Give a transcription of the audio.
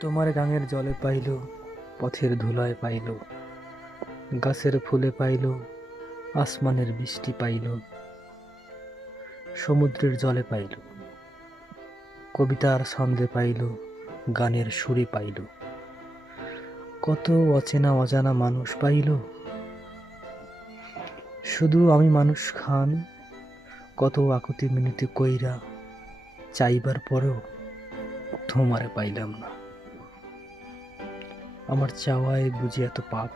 তোমার গাঙের জলে পাইল, পথের ধুলায় পাইল, গাছের ফুলে পাইল, আসমানের বৃষ্টি পাইল, সমুদ্রের জলে পাইল, কবিতার ছন্দে পাইল, গানের সুরে পাইল, কত অচেনা অজানা মানুষ পাইল। শুধু আমি মানুষ খান, কত আকুতি মিনতি কইরা, চাইবার পরেও তোমারে পাইলাম না। আমার চাওয়ায় বুঝি এত পাপ।